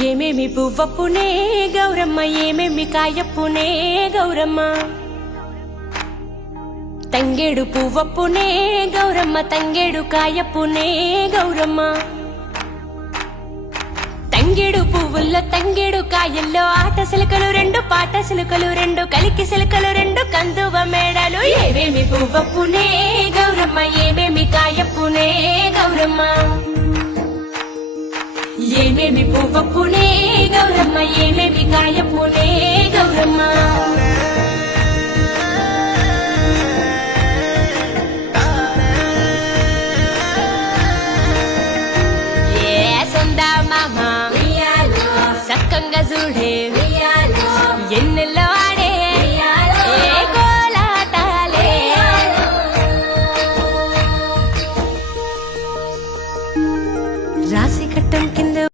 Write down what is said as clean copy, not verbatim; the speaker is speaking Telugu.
ఏమేమి పువ్వప్పునే గౌరమ్మ, ఏమేమి కాయప్పునే గౌరమ్మ. తంగేడు పువ్వప్పునే గౌరమ్మ, తంగేడు కాయప్పునే గౌరమ్మ. తంగేడు పువ్వుల్లో తంగేడు కాయల్లో ఆట సిలుకలు రెండు, పాట సిలుకలు రెండు, కలికి సిలుకలు రెండు, కందువ మేడలు. ఏమేమి పువ్వప్పునే గౌరమ్మ, ఏమేమి కాయప్పునే గౌరమ్మ. ఏమేమి పువ్వప్పునే గౌరమ్మ, ఏమేమి కాయప్పునే గౌరమ్మ.